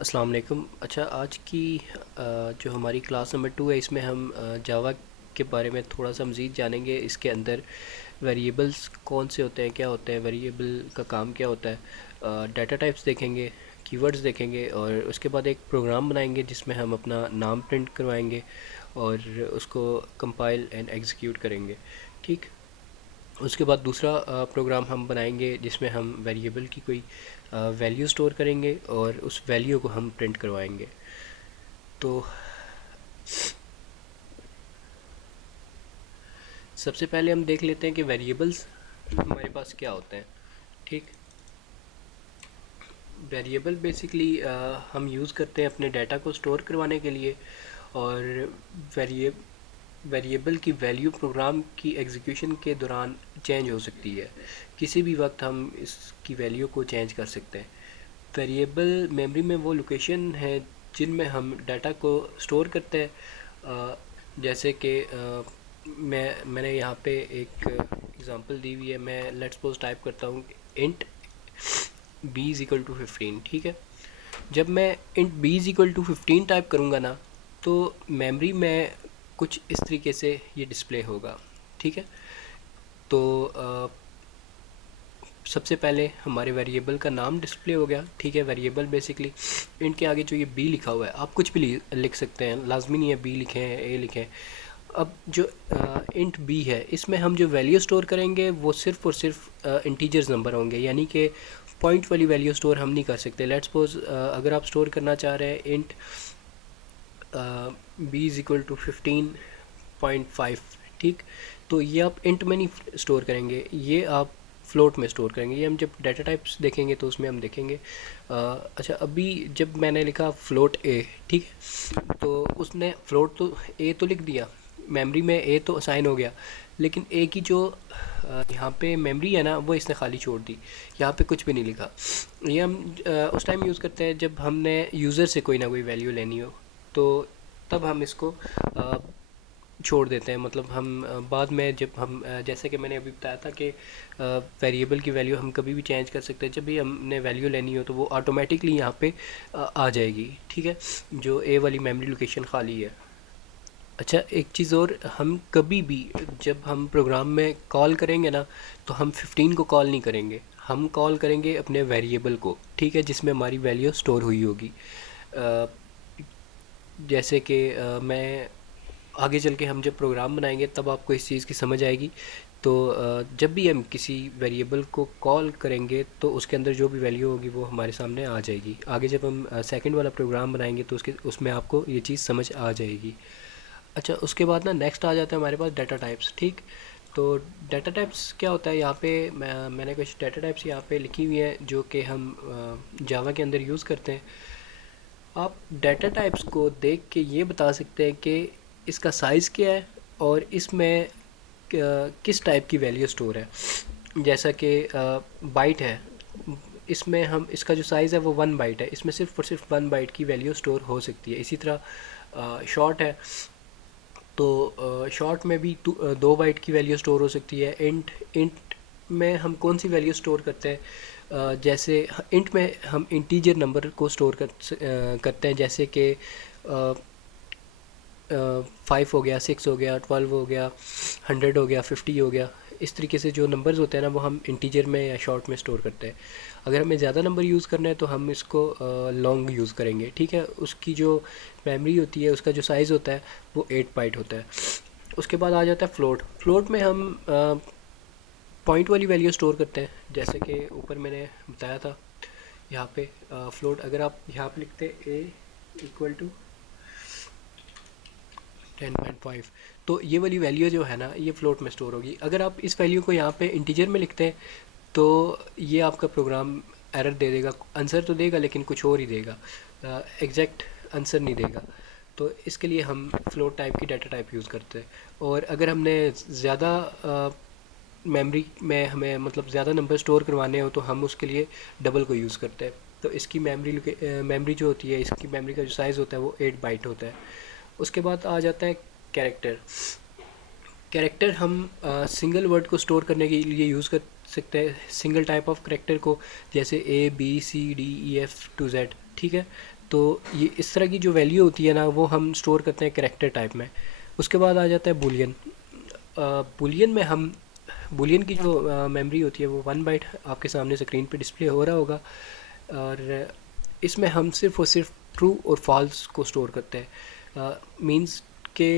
अस्सलाम वालेकुम। अच्छा, आज की जो हमारी क्लास नंबर 2 है, इसमें हम जावा के बारे में थोड़ा सा मज़ीद जानेंगे। इसके अंदर वेरिएबल्स कौन से होते हैं, क्या होते हैं, वेरिएबल का काम क्या होता है, डाटा टाइप्स देखेंगे, कीवर्ड्स देखेंगे, और उसके बाद एक प्रोग्राम बनाएंगे जिसमें हम अपना नाम प्रिंट करवाएंगे और उसको कंपाइल एंड एग्जीक्यूट करेंगे। ठीक। उसके बाद दूसरा प्रोग्राम हम बनाएंगे जिसमें हम वेरिएबल की कोई वैल्यू स्टोर करेंगे और उस वैल्यू को हम प्रिंट करवाएंगे। तो सबसे पहले हम देख लेते हैं कि वेरिएबल्स हमारे पास क्या होते हैं। ठीक। वेरिएबल बेसिकली हम यूज़ करते हैं अपने डाटा को स्टोर करवाने के लिए, और वेरिए वेरिएबल की वैल्यू प्रोग्राम की एग्जीक्यूशन के दौरान चेंज हो सकती है। किसी भी वक्त हम इसकी वैल्यू को चेंज कर सकते हैं। वेरिएबल मेमोरी में वो लोकेशन है जिनमें हम डाटा को स्टोर करते हैं। जैसे कि मैंने यहाँ पे एक एग्ज़ाम्पल दी हुई है। मैं लेट्स सपोज टाइप करता हूँ int B is equal to 15। ठीक है। जब मैं int B is equal to 15 type करूँगा ना, तो मेमोरी में कुछ इस तरीके से ये डिस्प्ले होगा। ठीक है। तो सबसे पहले हमारे वेरिएबल का नाम डिस्प्ले हो गया। ठीक है। वेरिएबल बेसिकली इंट के आगे जो ये बी लिखा हुआ है, आप कुछ भी लिख सकते हैं, लाजमी नहीं है बी लिखें ए लिखें। अब जो इंट बी है, इसमें हम जो वैल्यू स्टोर करेंगे वो सिर्फ और सिर्फ इंटीजर्स नंबर होंगे, यानी कि पॉइंट वाली वैल्यू स्टोर हम नहीं कर सकते। लेट्स सपोज अगर आप स्टोर करना चाह रहे हैं int B is equal to 15.5। ठीक। तो ये आप इंट में नहीं स्टोर करेंगे, ये आप फ्लोट में स्टोर करेंगे। ये हम जब डाटा टाइप्स देखेंगे तो उसमें हम देखेंगे। अच्छा, अभी जब मैंने लिखा फ्लोट ए, ठीक है, तो उसने फ्लोट तो ए तो लिख दिया, मेमोरी में ए तो असाइन हो गया, लेकिन ए की जो यहाँ पे मेमोरी है ना, वो इसने खाली छोड़ दी, यहाँ पे कुछ भी नहीं लिखा। ये हम उस टाइम यूज़ करते हैं जब हमने यूज़र से कोई ना कोई वैल्यू लेनी हो, तो तब हम इसको छोड़ देते हैं। मतलब हम बाद में जब हम जैसे कि मैंने अभी बताया था कि वेरिएबल की वैल्यू हम कभी भी चेंज कर सकते हैं। जब भी हमने वैल्यू लेनी हो तो वो ऑटोमेटिकली यहाँ पे आ जाएगी। ठीक है। जो ए वाली मेमोरी लोकेशन खाली है। अच्छा, एक चीज़ और, हम कभी भी जब हम प्रोग्राम में कॉल करेंगे ना, तो हम 15 को कॉल नहीं करेंगे, हम कॉल करेंगे अपने वेरिएबल को। ठीक है। जिसमें हमारी वैल्यू स्टोर हुई होगी। अ, जैसे कि मैं आगे चल के हम जब प्रोग्राम बनाएंगे तब आपको इस चीज़ की समझ आएगी। तो जब भी हम किसी वेरिएबल को कॉल करेंगे तो उसके अंदर जो भी वैल्यू होगी वो हमारे सामने आ जाएगी। आगे जब हम सेकंड वाला प्रोग्राम बनाएंगे तो उसमें आपको ये चीज़ समझ आ जाएगी। अच्छा, उसके बाद ना नेक्स्ट आ जाता है हमारे पास डाटा टाइप्स। ठीक। तो डाटा टाइप्स क्या होता है, यहाँ पे मैंने कुछ डाटा टाइप्स यहाँ पे लिखी हुई हैं जो कि हम जावा के अंदर यूज़ करते हैं। आप डाटा टाइप्स को देख के ये बता सकते हैं कि इसका साइज़ क्या है और इसमें किस टाइप की वैल्यू स्टोर है। जैसा कि बाइट है, इसमें हम इसका जो साइज़ है वो 1 बाइट है, इसमें सिर्फ और सिर्फ 1 बाइट की वैल्यू स्टोर हो सकती है। इसी तरह शॉर्ट है, तो शॉर्ट में भी 2 बाइट की वैल्यू स्टोर हो सकती है। इंट इंट में हम कौन सी वैल्यू स्टोर करते हैं, जैसे इंट में हम इंटीजर नंबर को स्टोर करते हैं, जैसे कि 5 हो गया, 6 हो गया, 12 हो गया, 100 हो गया, 50 हो गया। इस तरीके से जो नंबर्स होते हैं ना, वो हम इंटीजर में या शॉर्ट में स्टोर करते हैं। अगर हमें ज़्यादा नंबर यूज़ करना है तो हम इसको लॉन्ग यूज़ करेंगे। ठीक है। उसकी जो मेमोरी होती है, उसका जो साइज़ होता है वो 8 बाइट होता है। उसके बाद आ जाता है फ्लोट। फ्लोट में हम पॉइंट वाली वैल्यू स्टोर करते हैं, जैसे कि ऊपर मैंने बताया था। यहाँ पे फ्लोट अगर आप यहाँ पे लिखते ए इक्वल टू 10.5, तो ये वाली वैल्यू जो है ना, ये फ्लोट में स्टोर होगी। अगर आप इस वैल्यू को यहाँ पे इंटीजर में लिखते हैं तो ये आपका प्रोग्राम एरर दे देगा। आंसर तो देगा लेकिन कुछ और ही देगा, एग्जैक्ट आंसर नहीं देगा। तो इसके लिए हम फ्लोट टाइप की डाटा टाइप यूज़ करते हैं। और अगर हमने ज़्यादा मेमोरी में हमें मतलब ज़्यादा नंबर स्टोर करवाने हो तो हम उसके लिए डबल को यूज़ करते हैं। तो इसकी मेमोरी जो होती है, इसकी मेमोरी का जो साइज़ होता है वो 8 बाइट होता है। उसके बाद आ जाता है कैरेक्टर। कैरेक्टर हम सिंगल वर्ड को स्टोर करने के लिए यूज़ कर सकते हैं, सिंगल टाइप ऑफ कैरेक्टर को, जैसे A B C D E F to Z। ठीक है। तो ये इस तरह की जो वैल्यू होती है ना वो हम स्टोर करते हैं कैरेक्टर टाइप में। उसके बाद आ जाता है बूलियन। बूलियन में हम बूलियन की जो मेमोरी होती है वो 1 बाइट आपके सामने स्क्रीन पे डिस्प्ले हो रहा होगा, और इसमें हम सिर्फ और सिर्फ ट्रू और फॉल्स को स्टोर करते हैं। मींस के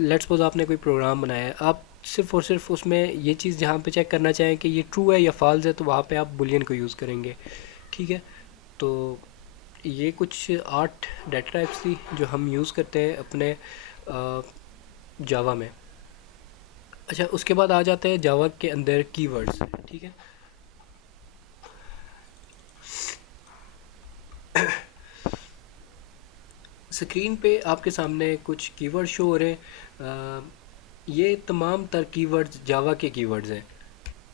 लेट्स सपोज आपने कोई प्रोग्राम बनाया है, आप सिर्फ और सिर्फ उसमें ये चीज़ जहाँ पे चेक करना चाहें कि ये ट्रू है या फॉल्स है, तो वहाँ पे आप बुलियन को यूज़ करेंगे। ठीक है, तो ये कुछ 8 डाटा टाइप्स थी जो हम यूज़ करते हैं अपने जावा में। अच्छा, उसके बाद आ जाते हैं जावा के अंदर कीवर्ड्स। ठीक है, स्क्रीन पे आपके सामने कुछ कीवर्ड शो हो रहे हैं। ये तमाम तर कीवर्ड्स जावा के कीवर्ड्स हैं।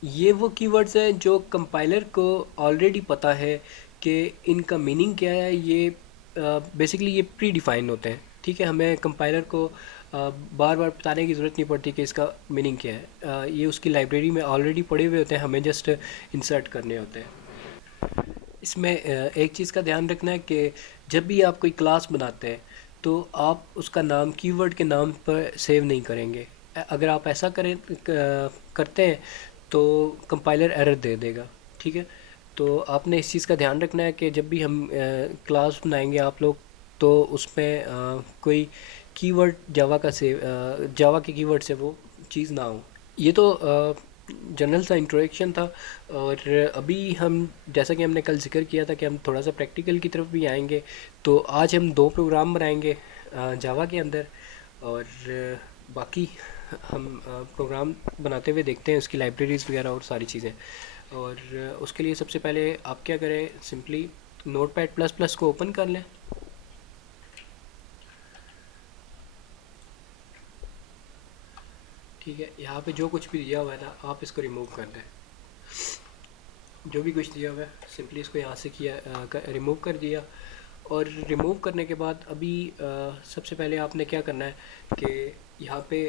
ये वो कीवर्ड्स हैं जो कंपाइलर को ऑलरेडी पता है कि इनका मीनिंग क्या है। ये बेसिकली ये प्री डिफाइन होते हैं। ठीक है, हमें कंपाइलर को बार बार बताने की ज़रूरत नहीं पड़ती कि इसका मीनिंग क्या है। ये उसकी लाइब्रेरी में ऑलरेडी पड़े हुए होते हैं, हमें जस्ट इंसर्ट करने होते हैं। इसमें एक चीज़ का ध्यान रखना है कि जब भी आप कोई क्लास बनाते हैं तो आप उसका नाम कीवर्ड के नाम पर सेव नहीं करेंगे। अगर आप ऐसा करते हैं तो कंपाइलर एरर दे देगा। ठीक है, तो आपने इस चीज़ का ध्यान रखना है कि जब भी हम क्लास बनाएंगे आप लोग, तो उसमें कोई कीवर्ड जावा के कीवर्ड से वो चीज़ ना हो। ये तो जनरल सा इंट्रोडक्शन था। और अभी हम, जैसा कि हमने कल जिक्र किया था कि हम थोड़ा सा प्रैक्टिकल की तरफ भी आएंगे, तो आज हम 2 प्रोग्राम बनाएंगे जावा के अंदर। और बाकी हम प्रोग्राम बनाते हुए देखते हैं उसकी लाइब्रेरीज़ वगैरह और सारी चीज़ें। और उसके लिए सबसे पहले आप क्या करें, सिंपली नोटपैड प्लस प्लस को ओपन कर लें। ठीक है, यहाँ पे जो कुछ भी दिया हुआ है ना, आप इसको रिमूव कर दें। जो भी कुछ दिया हुआ है सिंपली इसको यहाँ से किया, रिमूव कर दिया। और रिमूव करने के बाद अभी सबसे पहले आपने क्या करना है कि यहाँ पे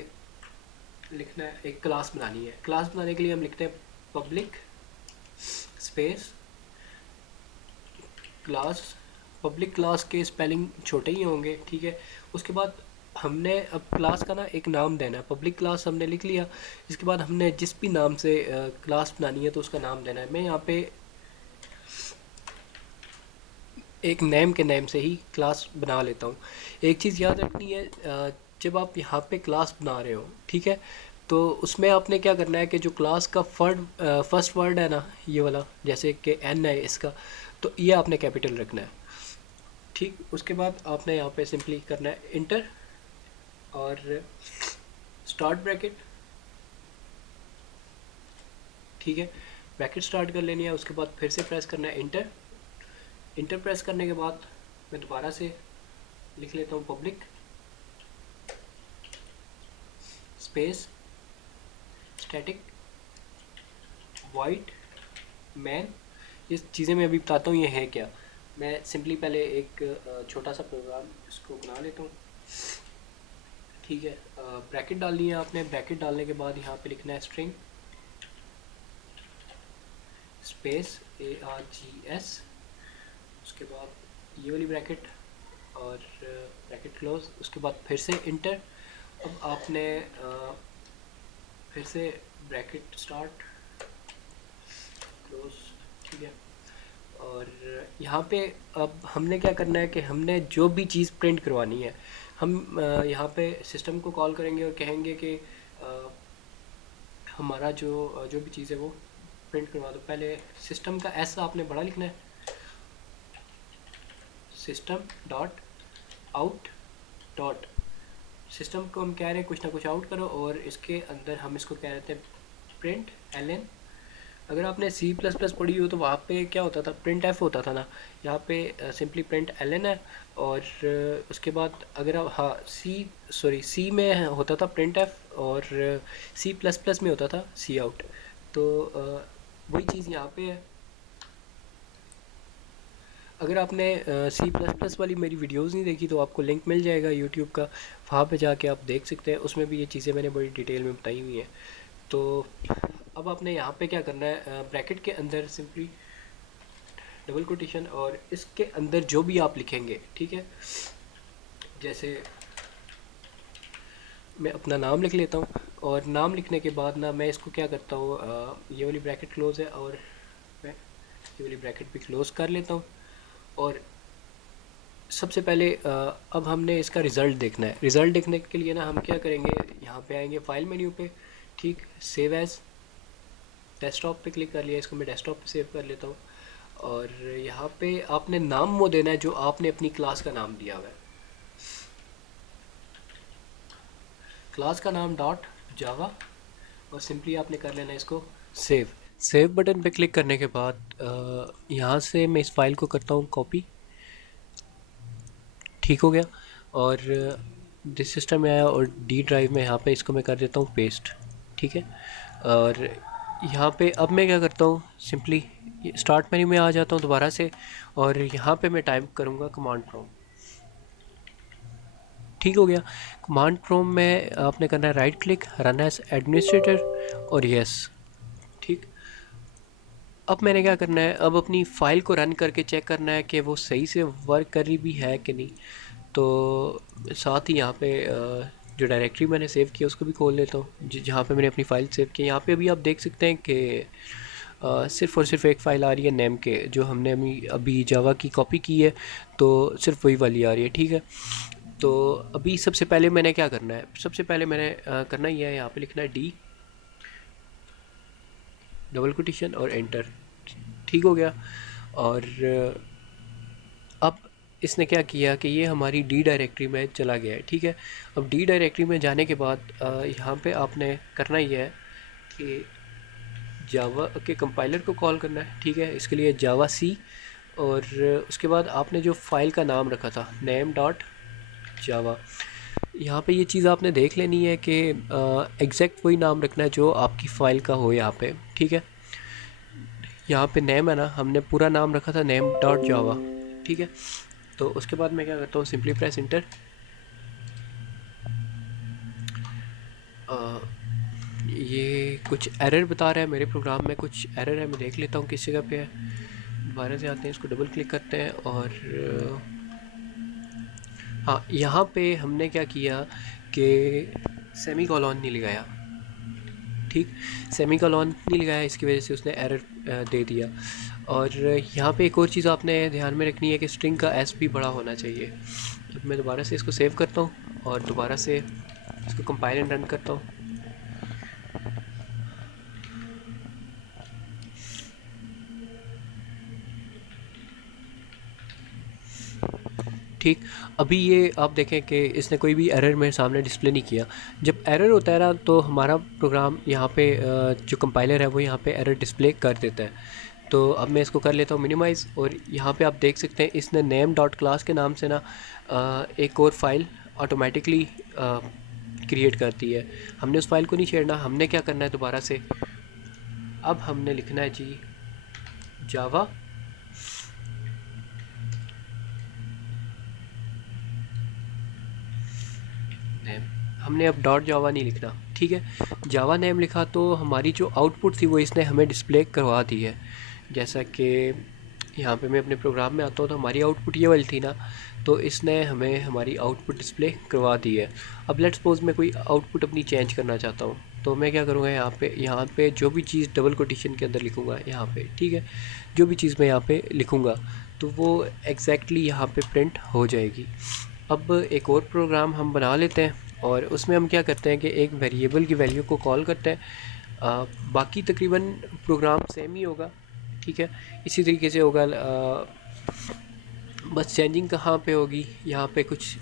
लिखना है, एक क्लास बनानी है। क्लास बनाने के लिए हम लिखते हैं public space class. Public class के स्पेलिंग छोटे ही होंगे। ठीक है, उसके बाद हमने अब क्लास का ना एक नाम देना है। पब्लिक क्लास हमने लिख लिया, इसके बाद हमने जिस भी नाम से क्लास बनानी है तो उसका नाम देना है। मैं यहाँ पे एक नेम के नेम से ही क्लास बना लेता हूँ। एक चीज़ याद रखनी है, जब आप यहाँ पे क्लास बना रहे हो, ठीक है, तो उसमें आपने क्या करना है कि जो क्लास का फर्स्ट वर्ड है ना, ये वाला, जैसे कि एन है इसका, तो ये आपने कैपिटल रखना है। ठीक, उसके बाद आपने यहाँ पे सिंपली करना है इंटर और स्टार्ट ब्रैकेट। ठीक है, ब्रैकेट स्टार्ट कर लेनी है। उसके बाद फिर से प्रेस करना है इंटर। इंटर प्रेस करने के बाद मैं दोबारा से लिख लेता हूँ public space static wide man. ये चीज़ें मैं अभी बताता हूँ ये है क्या। मैं सिंपली पहले एक छोटा सा प्रोग्राम इसको बना लेता हूँ। ठीक है, ब्रैकेट डालनी है आपने। ब्रैकेट डालने के बाद यहाँ पे लिखना है स्ट्रिंग स्पेस ARGS। उसके बाद ये वाली ब्रैकेट और ब्रैकेट क्लोज। उसके बाद फिर से इंटर। अब आपने फिर से ब्रैकेट स्टार्ट क्लोज। ठीक है, और यहाँ पे अब हमने क्या करना है कि हमने जो भी चीज़ प्रिंट करवानी है, हम यहाँ पे सिस्टम को कॉल करेंगे और कहेंगे कि हमारा जो भी चीज़ है वो प्रिंट करवा दो। पहले सिस्टम का एस आपने बड़ा लिखना है, system dot out dot. System को हम कह रहे हैं कुछ ना कुछ आउट करो, और इसके अंदर हम इसको कह रहे थे प्रिंट ln। अगर आपने सी प्लस प्लस पढ़ी हो तो वहाँ पे क्या होता था, प्रिंट एफ होता था ना। यहाँ पे सिंपली प्रिंट ln है। और उसके बाद अगर आप, हाँ, सी में होता था प्रिंट एफ, और सी प्लस प्लस में होता था सी आउट। तो वही चीज़ यहाँ पे है। अगर आपने सी प्लस प्लस वाली मेरी वीडियोज़ नहीं देखी तो आपको लिंक मिल जाएगा यूट्यूब का, वहाँ पे जाके आप देख सकते हैं। उसमें भी ये चीज़ें मैंने बड़ी डिटेल में बताई हुई हैं। तो अब आपने यहाँ पे क्या करना है, ब्रैकेट के अंदर सिंपली डबल कोटेशन, और इसके अंदर जो भी आप लिखेंगे, ठीक है, जैसे मैं अपना नाम लिख लेता हूँ, और नाम लिखने के बाद ना मैं इसको क्या करता हूँ, ये वाली ब्रैकेट क्लोज है और मैं ये वाली ब्रैकेट भी क्लोज कर लेता हूँ। और सबसे पहले अब हमने इसका रिज़ल्ट देखना है। रिज़ल्ट देखने के लिए ना हम क्या करेंगे, यहाँ पे आएंगे फाइल मेन्यू पे, ठीक, सेव एज़, डेस्कटॉप पे क्लिक कर लिया, इसको मैं डेस्कटॉप पे सेव कर लेता हूँ। और यहाँ पे आपने नाम वो देना है जो आपने अपनी क्लास का नाम दिया हुआ है। क्लास का नाम डॉट जावा, और सिंपली आपने कर लेना है इसको सेव। सेव बटन पे क्लिक करने के बाद यहाँ से मैं इस फाइल को करता हूँ कॉपी, ठीक हो गया। और जिस सिस्टम में आया और डी ड्राइव में यहाँ पे इसको मैं कर देता हूँ पेस्ट, ठीक है। और यहाँ पे अब मैं क्या करता हूँ, सिंपली स्टार्ट मेन्यू में आ जाता हूँ दोबारा से, और यहाँ पे मैं टाइप करूँगा कमांड प्रॉम्प्ट, ठीक हो गया। कमांड प्रॉम्प्ट में आपने करना है right click, run as administrator, और यस, ठीक। अब मैंने क्या करना है, अब अपनी फ़ाइल को रन करके चेक करना है कि वो सही से वर्क कर रही भी है कि नहीं। तो साथ ही यहाँ पे जो डायरेक्टरी मैंने सेव किया उसको भी खोल लेता हूँ, जहाँ पे मैंने अपनी फ़ाइल सेव की। यहाँ पे अभी आप देख सकते हैं कि सिर्फ़ और सिर्फ एक फ़ाइल आ रही है नेम के, जो हमने अभी जावा की कॉपी की है, तो सिर्फ वही वाली आ रही है, ठीक है। तो अभी सबसे पहले मैंने क्या करना है, सबसे पहले मैंने करना ही है, यहाँ पे लिखना है डी डबल कोटेशन और एंटर, ठीक हो गया। और अब इसने क्या किया कि ये हमारी डी डायरेक्टरी में चला गया है, ठीक है। अब डी डायरेक्टरी में जाने के बाद यहाँ पे आपने करना ये है कि जावा के कंपाइलर को कॉल करना है, ठीक है। इसके लिए जावा सी, और उसके बाद आपने जो फाइल का नाम रखा था नेम डॉट जावा, यहाँ पे ये चीज़ आपने देख लेनी है कि एग्जैक्ट वही नाम रखना है जो आपकी फ़ाइल का हो यहाँ पे, ठीक है। यहाँ पे नेम है ना, हमने पूरा नाम रखा था नेम डॉट जावा, ठीक है। तो उसके बाद मैं क्या करता हूँ, सिंपली प्रेस इंटर। ये कुछ एरर बता रहा है, मेरे प्रोग्राम में कुछ एरर है, मैं देख लेता हूँ किस जगह पे है। दोबारा से आते हैं, इसको डबल क्लिक करते हैं, और हाँ, यहाँ पे हमने क्या किया कि सेमी कॉलन नहीं लगाया, ठीक, सेमी कॉलन नहीं लगाया, इसकी वजह से उसने एरर दे दिया। और यहाँ पे एक और चीज़ आपने ध्यान में रखनी है कि स्ट्रिंग का एस भी बड़ा होना चाहिए। तो मैं दोबारा से इसको सेव करता हूँ और दोबारा से इसको कंपाइल एंड रन करता हूँ। ठीक, अभी ये आप देखें कि इसने कोई भी एरर मेरे सामने डिस्प्ले नहीं किया। जब एरर होता है ना, तो हमारा प्रोग्राम यहाँ पे जो कंपाइलर है वो यहाँ पे एरर डिस्प्ले कर देता है। तो अब मैं इसको कर लेता हूँ मिनिमाइज़, और यहाँ पे आप देख सकते हैं इसने नेम डॉट क्लास के नाम से ना एक और फाइल ऑटोमेटिकली क्रिएट कर दी है। हमने उस फाइल को नहीं छेड़ना, हमने क्या करना है दोबारा से, अब हमने लिखना है जी जावा नेम, हमने अब डॉट जावा नहीं लिखना, ठीक है। जावा नेम लिखा तो हमारी जो आउटपुट थी वो इसने हमें डिस्प्ले करवा दी है। जैसा कि यहाँ पे मैं अपने प्रोग्राम में आता हूँ तो हमारी आउटपुट ये वाली थी ना, तो इसने हमें हमारी आउटपुट डिस्प्ले करवा दी है। अब लेट्स सपोज मैं कोई आउटपुट अपनी चेंज करना चाहता हूँ, तो मैं क्या करूँगा, यहाँ पे जो भी चीज़ डबल कोटेशन के अंदर लिखूँगा यहाँ पे, ठीक है, जो भी चीज़ मैं यहाँ पे लिखूँगा तो वो एग्जैक्टली यहाँ पे प्रिंट हो जाएगी। अब एक और प्रोग्राम हम बना लेते हैं, और उसमें हम क्या करते हैं कि एक वेरिएबल की वैल्यू को कॉल करते हैं। बाकी तकरीबन प्रोग्राम सेम ही होगा, ठीक है, इसी तरीके से होगा। बस चेंजिंग कहाँ पे होगी, यहाँ पे कुछ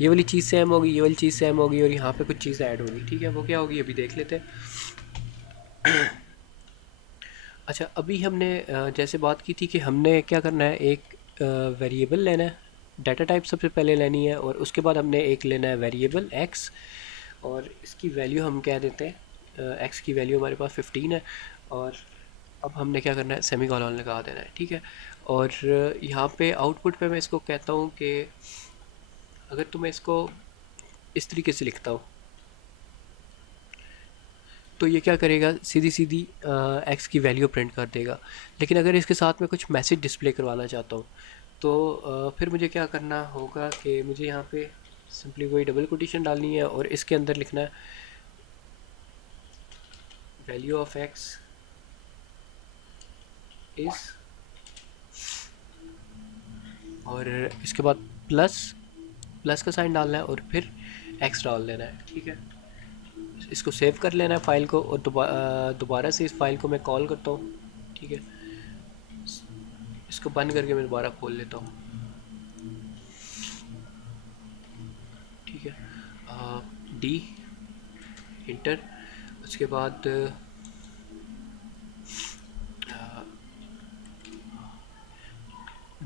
ये वाली चीज़ सेम होगी, ये वाली चीज़ सेम होगी, और यहाँ पे कुछ चीज़ ऐड होगी, ठीक है। वो क्या होगी अभी देख लेते हैं। अच्छा, अभी हमने जैसे बात की थी कि हमने क्या करना है, एक वेरिएबल लेना है, डाटा टाइप सबसे पहले लेनी है, और उसके बाद हमने एक लेना है वेरिएबल एक्स, और इसकी वैल्यू हम क्या देते हैं, एक्स की वैल्यू हमारे पास 15 है। और अब हमने क्या करना है, सेमी कॉलन लगा देना है, ठीक है। और यहाँ पे आउटपुट पे मैं इसको कहता हूँ कि अगर तुम्हें इसको इस तरीके से लिखता हूँ, तो ये क्या करेगा, सीधी सीधी एक्स की वैल्यू प्रिंट कर देगा। लेकिन अगर इसके साथ में कुछ मैसेज डिस्प्ले करवाना चाहता हूँ तो फिर मुझे क्या करना होगा कि मुझे यहाँ पे सिंपली वही डबल कोटेशन डालनी है और इसके अंदर लिखना है वैल्यू ऑफ एक्स इज़, और इसके बाद प्लस, प्लस का साइन डालना है और फिर एक्स डाल देना है। ठीक है, इसको सेव कर लेना है फाइल को और दोबारा से इस फाइल को मैं कॉल करता हूँ। ठीक है, इसको बंद करके मैं दोबारा खोल लेता हूँ। ठीक है, डी इंटर, उसके बाद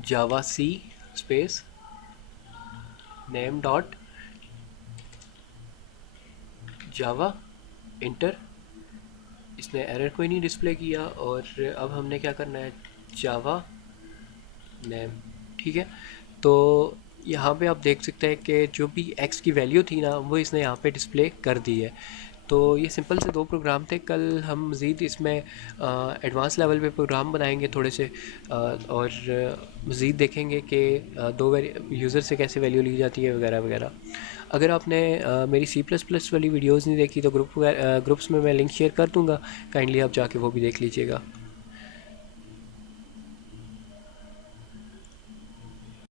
javac space name dot Java enter. इसने एरर कोई नहीं डिस्प्ले किया और अब हमने क्या करना है, जावा नेम। ठीक है, तो यहाँ पे आप देख सकते हैं कि जो भी एक्स की वैल्यू थी ना वो इसने यहाँ पे डिस्प्ले कर दी है। तो ये सिंपल से दो प्रोग्राम थे। कल हम मज़ीद इसमें एडवांस लेवल पे प्रोग्राम बनाएंगे थोड़े से, और मज़ीद देखेंगे कि दो यूज़र से कैसे वैल्यू ली जाती है वगैरह वगैरह। अगर आपने मेरी C++ वाली वीडियोज़ नहीं देखी तो ग्रुप्स में मैं लिंक शेयर कर दूँगा, काइंडली आप जाके वो भी देख लीजिएगा।